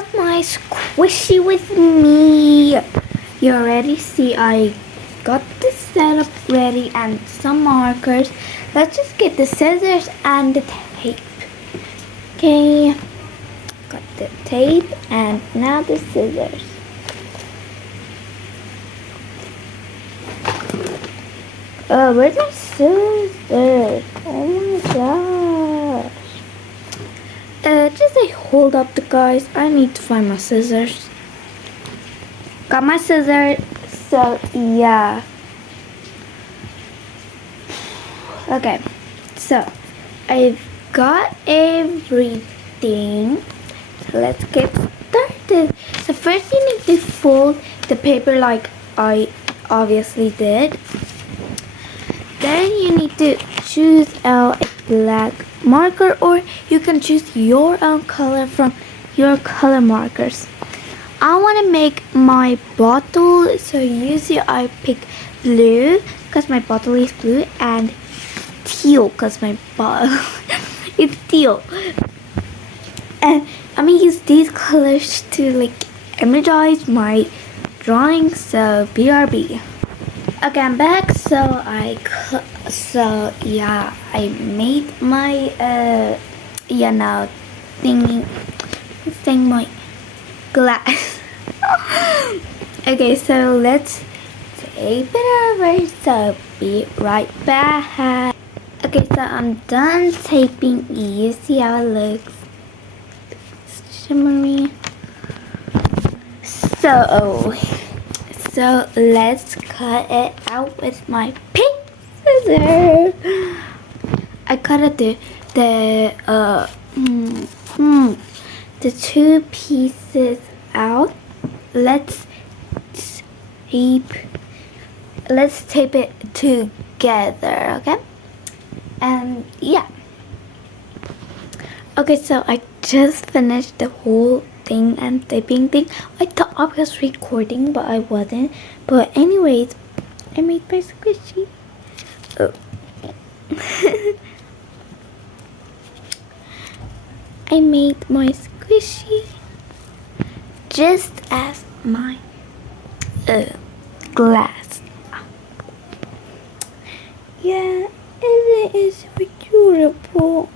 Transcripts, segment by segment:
got my squishy with me. You already see I got the setup ready and some markers. Let's just get the scissors and the tape. Okay, got the tape and now the scissors. Where's the scissors? Oh my gosh. Just hold up the guys. I need to find my scissors. Got my scissors. So yeah. Okay. So I've got everything. So let's get started. So first you need to fold the paper like I obviously did. Then you need to choose out a black marker, or you can choose your own color from your color markers. I want to make my bottle, so usually I pick blue because my bottle is blue, and teal because my bottle is teal. And I'm going to use these colors to like energize my drawing, so BRB. Okay, I'm back. So I made my thing my glass. Okay, so let's tape it over. So be right back. Okay, so I'm done taping. You see how it looks shimmery. So let's cut it out with my pink scissors. I cut it the two pieces out. Let's tape it together, okay? And yeah. Okay, so I just finished the whole thing and taping thing. I thought I was recording, but I wasn't. But anyways, I made my squishy. Oh. I made my squishy just as my glass. Yeah, it is beautiful.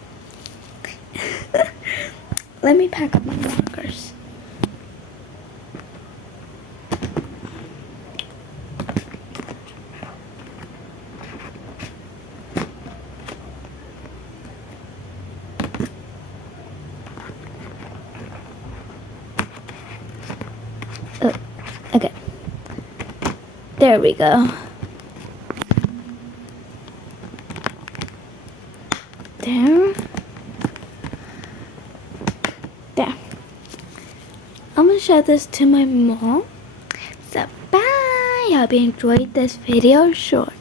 Let me pack up my markers. Okay. There we go. There. I'm gonna show this to my mom. So bye. I hope you enjoyed this video short.